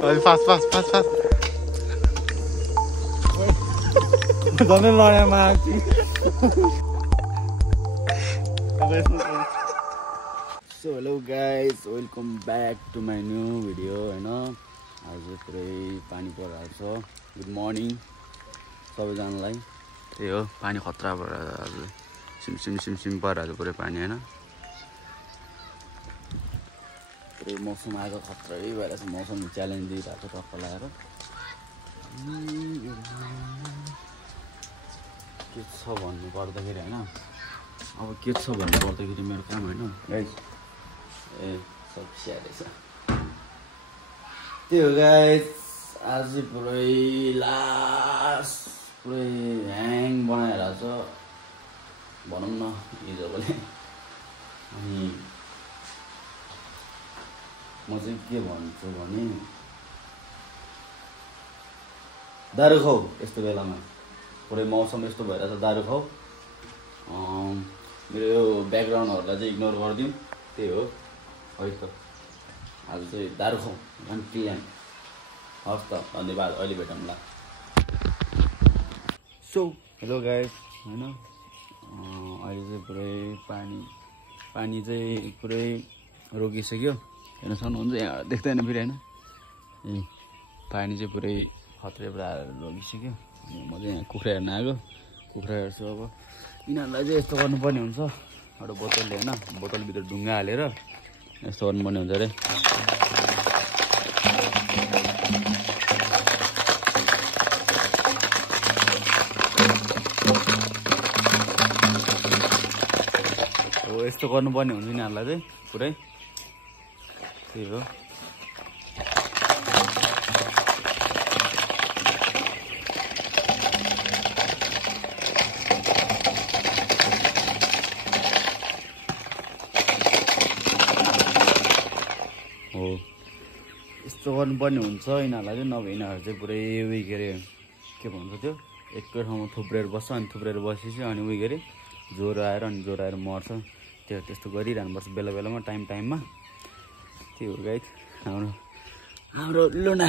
fast fast fast fast झनै लडाइमा so hello guys welcome back to my new video होइन आज पुरै पानी परिरहेको छ गुड मर्निङ सबैजनालाई त्यही हो पानी खतरा भएर आज सिम परिरहेको पुरै पानी होइन पुरै मौसम आज खतरै भएर मौसम च्यालेन्ज दिइरहेको छ टक्क लगाएर के छ भन्नु पर्दाखेरि होइन अब के छ भन्नु पर्दाखेरि मेरो काम होइन गाइज ए सब स्याहारेछ त्यही हो गाइज आज पुरै लास्ट पुरै ह्याङ बनाएर छ भनौँ न हिजोले अनि म चाहिँ के भन्छु भने दारु खाऊ यस्तो बेलामा पुरै मौसम यस्तो भइरहेछ दारु खाऊ मेरो यो ब्याकग्राउन्डहरूलाई चाहिँ इग्नोर गरिदिउँ त्यही हो है त आज चाहिँ दारु खाऊ 1 PM हस् त धन्यवाद अहिले भेटौँला सो हेलो गाइस होइन अहिले चाहिँ पुरै पानी चाहिँ पुरै रोकिसक्यो हेर्न सक्नुहुन्छ यहाँ देख्दैन फेरि होइन ए पानी चाहिँ पुरै खतरेबाट रोकिसक्यो अनि म चाहिँ यहाँ कुखुरा हेर्न आएको कुखुरा हेर्छु अब यिनीहरूलाई चाहिँ यस्तो गर्नुपर्ने हुन्छ एउटा बोतलले होइन बोतलभित्र ढुङ्गा हालेर यस्तो गर्नुपर्ने हुन्छ अरे हो यस्तो गर्नुपर्ने हुन्छ यिनीहरूलाई चाहिँ पुरै त्यही हो यस्तो गर्नुपर्ने हुन्छ यिनीहरूलाई चाहिँ नभए यिनीहरू चाहिँ पुरै उयो के अरे के भन्छ त्यो एकै ठाउँमा थुप्रेर बस्छ अनि थुप्रेर बसेपछि अनि उयो के अरे ज्वरो आएर मर्छ त्यस्तो गरिरहनुपर्छ बेला बेलामा टाइममा त्यही हो गाइस हाम्रो लुना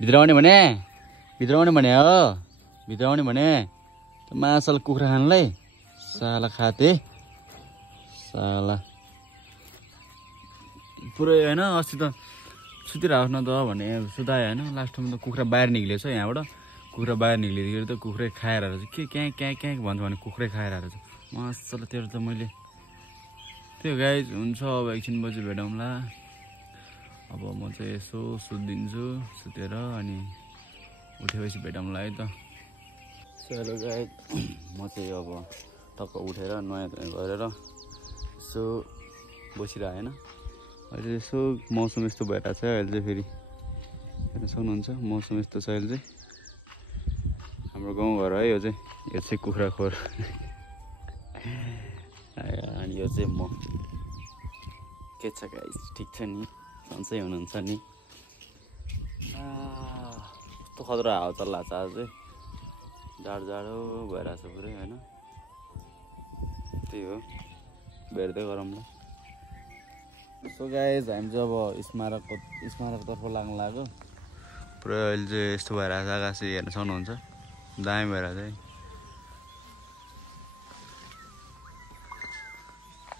भित्र आउने भने हो भित्र आउने भने मासल कुखुरा खानलाई साला खाते साला पुरै होइन अस्ति त सुतिरहेको न त भने सुतायो होइन लास्टमा त कुखुरा बाहिर निक्लिएछ यहाँबाट कुखुरा बाहिर निक्लिँदाखेरि त कुखुरै खाएर आएर चाहिँ के क्याँ भन्छ भने कुखुरै खाएर आएर चाहिँ मसला तेरो त मैले त्यो गाइज हुन्छ अब एकछिन बजी भेटौँला अब म चाहिँ यसो सुत्दिन्छु सुतेर अनि उठेपछि भेटौँला है त चलो गाइज म चाहिँ अब टक्क उठेर नुहाइ गरेर यसो बसिरहेको होइन अहिले यसो मौसम यस्तो भइरहेको छ अहिले चाहिँ फेरि हेर्न सक्नुहुन्छ मौसम यस्तो छ अहिले चाहिँ हाम्रो गाउँघर है यो चाहिँ कुखुरा खोर अनि यो चाहिँ म के छ गाइस ठिक छ नि सन्चै हुनुहुन्छ नि कस्तो खतरा हावा चल्लाएको छ आज चाहिँ जाडो भइरहेछ पुरै होइन त्यही हो भेट्दै गरौँला सो गाइस हामी चाहिँ अब स्मारकतर्फ लाग्नु लाग्यो पुरै अहिले चाहिँ यस्तो भइरहेको छ आकाश हेर्न सक्नुहुन्छ दामी भइरहेको छ है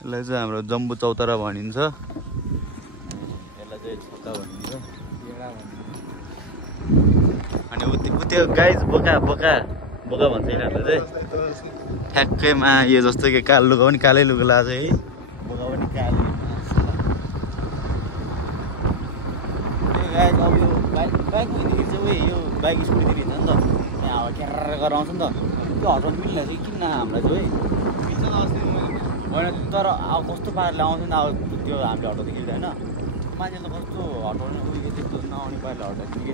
यसलाई चाहिँ हाम्रो जम्बु चौतारा भनिन्छ यसलाई चाहिँ छक्का भनिन्छ अनि त्यो गाइस बोका भन्छ यिनीहरूलाई चाहिँ ठ्याक्कैमा यो जस्तो कि कालो लुगा पनि कालै लुगा लाग्छ है बोका पनि कालो गाइस अब यो बाइक हुँदाखेरि चाहिँ यो बाइक स्कुटीतिर हिँड्छ नि त यहाँ हावा क्यार गरेर आउँछ नि त त्यो हटाउनु मिल्ने चाहिँ किन हामीलाई चाहिँ होइन तर अब कस्तो पाराले आउँछ नि अब त्यो हामीले हटाउँदाखेरि होइन मान्छेले कस्तो हटाउने उयो त्यस्तो नआउने पाराले हटाउँछ कि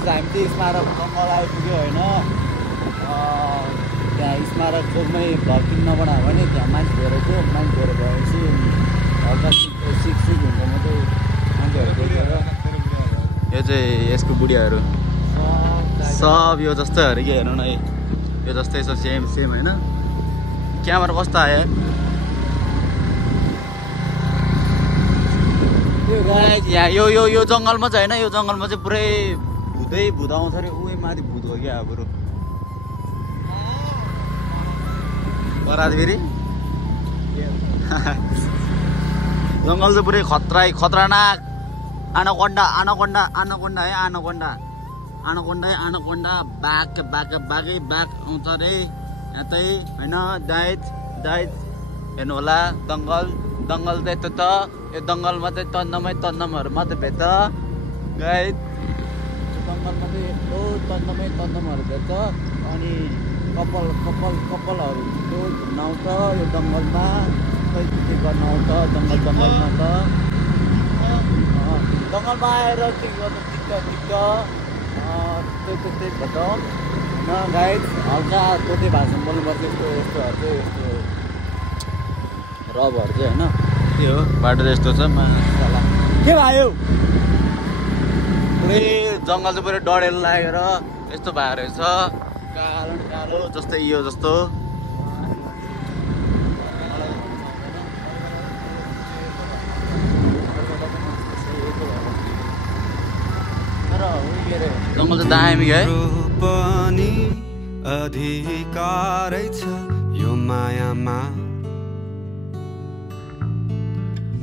गाइज हामी चाहिँ स्मारक जङ्गल आइपुग्यो होइन त्यहाँ स्मारक चोकमै घर किन नबनायो भने त्यहाँ मान्छे धेरै थियो मान्छे धेरै भएपछि हल्का सिक हुन्छ मात्रै मान्छेहरू देखेर यो चाहिँ यसको बुढियाहरू सब यो जस्तै अरे कि हेर्नु न यो जस्तै छ सेम सेम होइन क्यामेरा कस्तो आयो यहाँ यो जङ्गलमा चाहिँ होइन यो जङ्गलमा चाहिँ पुरै भूत आउँछ अरे उही माथि भूत हो क्या बरु बरात फेरि जङ्गल चाहिँ पुरै खतरनाक आनाकोन्डा है आनाकोन्डा बाघै बाघ आउँछ अरे यहाँ चाहिँ होइन दाइज हेर्नु होला दङ्गल चाहिँ यस्तो त यो दङ्गलमा चाहिँ तन्नमहरू मात्रै भेट्छ गाइड दङ्गलमा चाहिँ यस्तो तन्नमहरू भेट्छ अनि कपालहरू यस्तो घुम्न आउँछ यो दङ्गलमा खै के गर्न आउँछ जङ्गलमा त जङ्गलमा आएर के गर्नु टिक्क त्यस्तै भेट्छ होइन गाइड हल्का तोते भाषामा बोल्नुपर्छ यस्तोहरू चाहिँ यस्तो रबहरू चाहिँ होइन त्यो हो बाटो चाहिँ यस्तो छ के भयो पुरै जङ्गल चाहिँ पुरै डढेलो लागेर यस्तो भएको रहेछ कालो जस्तै यो जस्तो जङ्गल चाहिँ दामी है पनि अधिकारै छ यो मायामा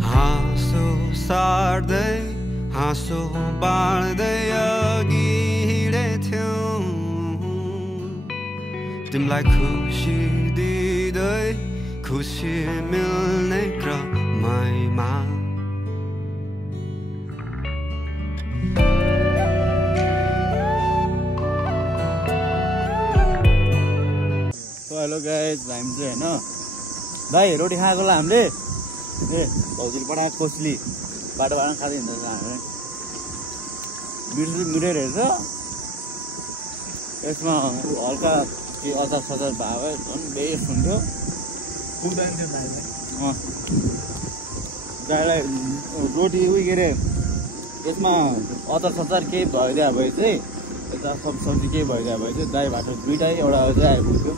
हाँसो सार्दै हाँसो बाँड्दै अघि हिँडेथ्यौ तिमीलाई खुसी दिँदै खुसी मिल्ने क्रमैमा हेलो गाइज हामी चाहिँ होइन भाइ रोटी खाएको होला हामीले ए भाउजूले पठाएको कोसली बाटो खाँदै हिँड्दैछ हामीले मिठो रहेछ यसमा हल्का अचार सचार भयो झन् बेस्ट हुन्थ्यो गाईलाई रोटी उयो के अरे यसमा अचार सचार केही भइदियो भए चाहिँ यता सब्जी केही भइदियो भए चाहिँ दाई भात दुइटै एउटा चाहिँ आइपुग्थ्यो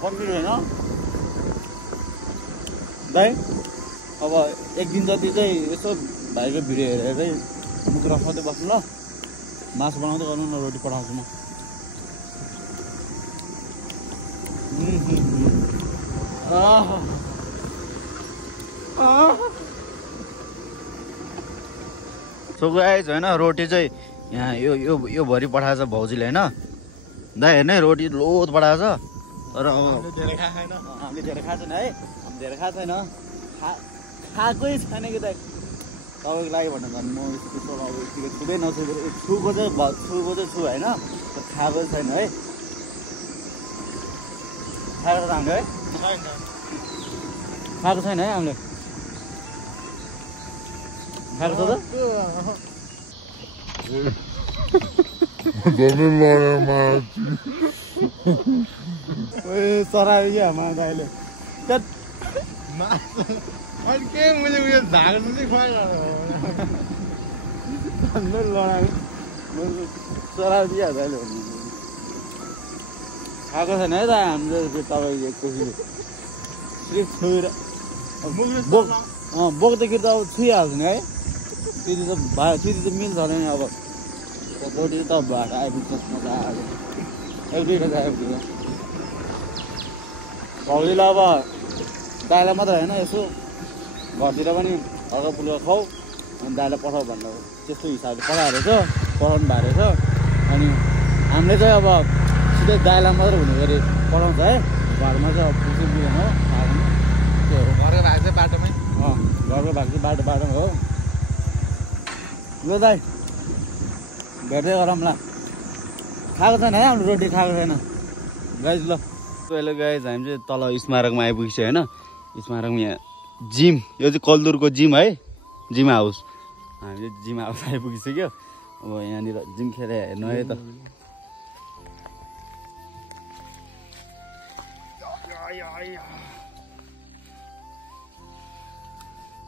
कम्प्लिट होइन दाइ अब एक दिन जति चाहिँ यसो भाइको भिडियो हेरेर चाहिँ मुख रसाउँदै बस्नु ल मासु बनाउँदै गर्नु न रोटी पठाउँछु म सो गाइस होइन रोटी चाहिँ यहाँ यो भरि पठाएको छ भाउजूले होइन दाइ हेर्ने रोटी लोत पठाएको छ तर अब हामीले धेरै खाएको छैन है हामी धेरै खाएको छैन खाएकै छैन कि दाइ तपाईँको लागि भन्नु झन् म यस्तो अब यतिको छुँदै छुको चाहिँ छु होइन तर खाएको छैन है खाएको त हामीले है खाएको छैन है हामीले खाएको छ चरायो क्या मा दाइले के मैले उयो झागेर चाहिँ चरायो दिया दाइले खाएको छैन है त हाम्रो तपाईँको खुसीले छोएर बोक्दाखेरि त अब छुइहाल्छ नि है त्यति त मिल्छ होला नि अब रोटी त भाटा आइपुग्छ मजाले एक दुईवटा चाहिँ आइपुग्छ भाउजूले अब दाइलाई मात्र होइन यसो घरतिर पनि हल्का फुल्का खाऊ अनि दाइलाई पठाऊ भन्दा त्यस्तो हिसाबले पठाएको रहेछ पठाउनु भएको रहेछ अनि हामीले चाहिँ अब सिधै दाइलाई मात्र हुने गरी पठाउँछ है घरमा चाहिँ अब खुसी बिहान हो त्यो हो घरको भाग चाहिँ बाटोमै घरको भाग चाहिँ बाटोमा हो ल दाइ भेट्दै गरौँला खाएको छैन है हाम्रो रोटी खाएको छैन गाइज ल अहिले गाइज हामी चाहिँ तल स्मारकमा आइपुगेको छ होइन स्मारकमा यहाँ जिम यो चाहिँ कलदुरको जिम है जिम हाउस हामीले जिम हाउस आइपुगिसक्यो अब यहाँनिर जिम खेले हेर्नु है त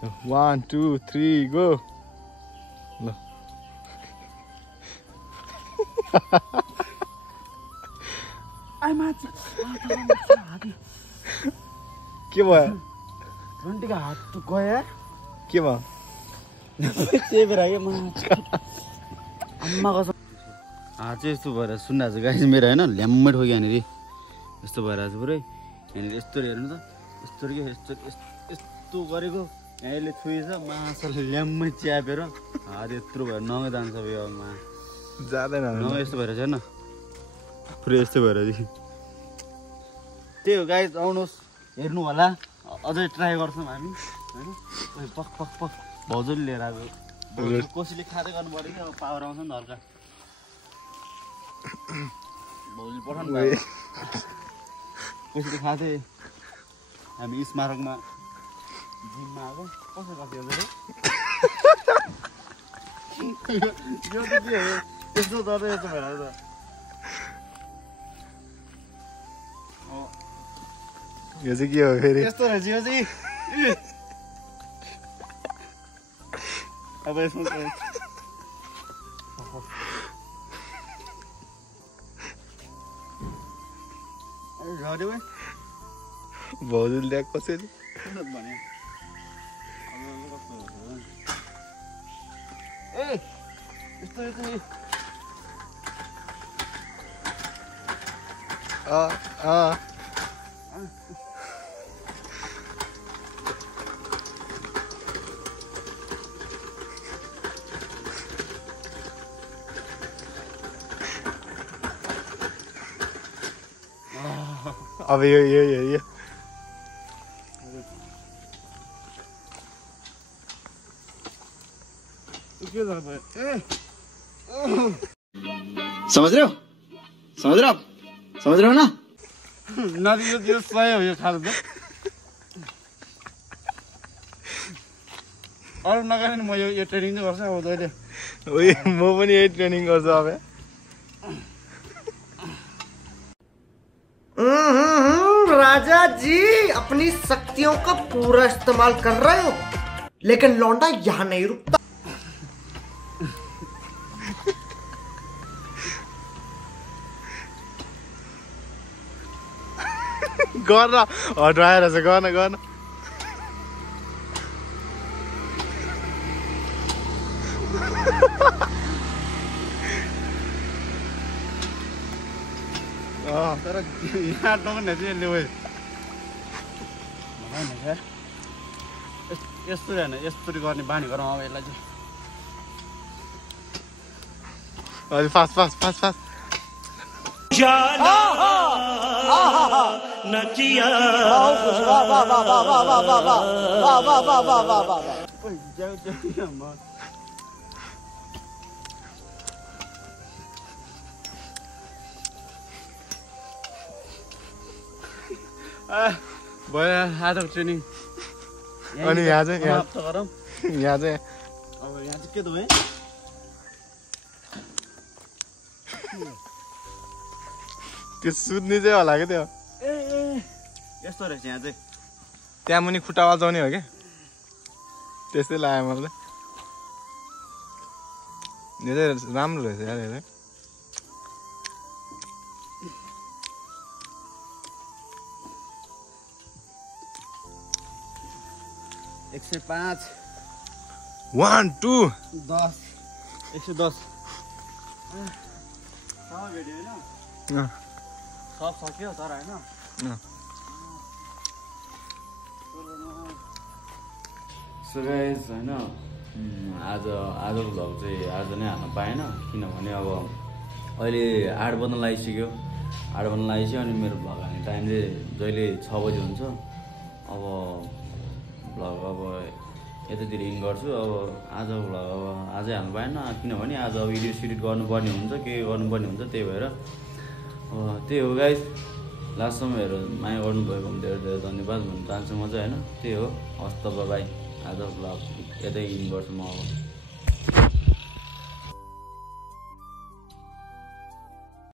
1 2 3 गो ल आइ माथि के भयो घन्टीको हात त गयो के भयो चेपेर के माथि आम्मा कसम हात चाहिँ यस्तो भएर सुन्दाछ गाइस मेरो हैन ल्याम्मै ठोक्यो यहाँनिर यस्तो भइरहेछ पुरै यहाँनिर यस्तो हेर्नु त यस्तो के यस्तो गरेको यहाँले छुएछ मासले ल्याम्मै च्यापेर हात यत्रो भएर नङ जान्छ अब मा जादैन नङ यस्तो भएर छैन पुरै यस्तो भएर त्यही हो गाइस आउनुहोस् हेर्नु होला अझै ट्राई गर्छौँ हामी होइन पक पक पक भाउजूले लिएर आएको कसैले खाँदै गर्नु पऱ्यो कि अब पावर आउँछ नि त हल्का भाउजूले पठाउनु भयो कसैले खाँदै हामी स्मारकमा जिममा आएको कसो कति हो यो त के हो यस्तो गर्दै यस्तो भएर त यो चाहिँ के हो फेरि यस्तो रहेछ यो चाहिँ अब यसमा झऱ्यो भाइ भाउजूले ल्याएको कसरी भने ए यस्तो यो चाहिँ अब यो समझ रहे हो ना नदी यो सही हो यो खानु त अरू नगरे नि म यो ट्रेनिङ चाहिँ गर्छु अब जहिले म पनि यही ट्रेनिङ गर्छु अब राजा जी अपनी शक्तियों का पूरा इस्तेमाल कर रहे हो लेकिन लौंडा यहाँ नहीं रुकता गर्न हटाएर चाहिँ गर्न तर यहाँ नगर्ने चाहिँ यसले उयो यस्तो होइन यस्तो गर्ने बानी गरौँ अब यसलाई चाहिँ हजुर फास्ट भयो आजको ट्रेनिङ अनि यहाँ चाहिँ गरौँ यहाँ चाहिँ अब यहाँ चाहिँ के त भाइ त्यो सुत्ने चाहिँ होला क्या त्यो ए यस्तो रहेछ यहाँ चाहिँ त्यहाँ मुनि खुट्टा अल्झाउने हो क्या त्यस्तै लाग्यो मलाई यो चाहिँ राम्रो रहेछ यार यो चाहिँ 105 1 2 10 110 सब भेट्यो होइन सब सक्यो तर होइन सो गाइस होइन आजको भ्लग चाहिँ आज नै हाल्न पाएन किनभने अब अहिले 8 बज्न लागिसक्यो अनि मेरो भ्लग हाल्ने टाइम चाहिँ जहिले 6 बजी हुन्छ अब भ्लग अब यतातिर इन गर्छु अब आजको भ्लग अब आजै हाल्नु पाएन किनभने आज अब एडिट गर्नुपर्ने हुन्छ के गर्नुपर्ने हुन्छ त्यही भएर त्यही हो गाइस लास्टसम्म हेरेर माया गर्नुभएको धेरै धेरै धन्यवाद भन्न चाहन्छु म चाहिँ होइन त्यही हो हस्त बाई आज भ्लग यतै हिँड्नुपर्छ म अब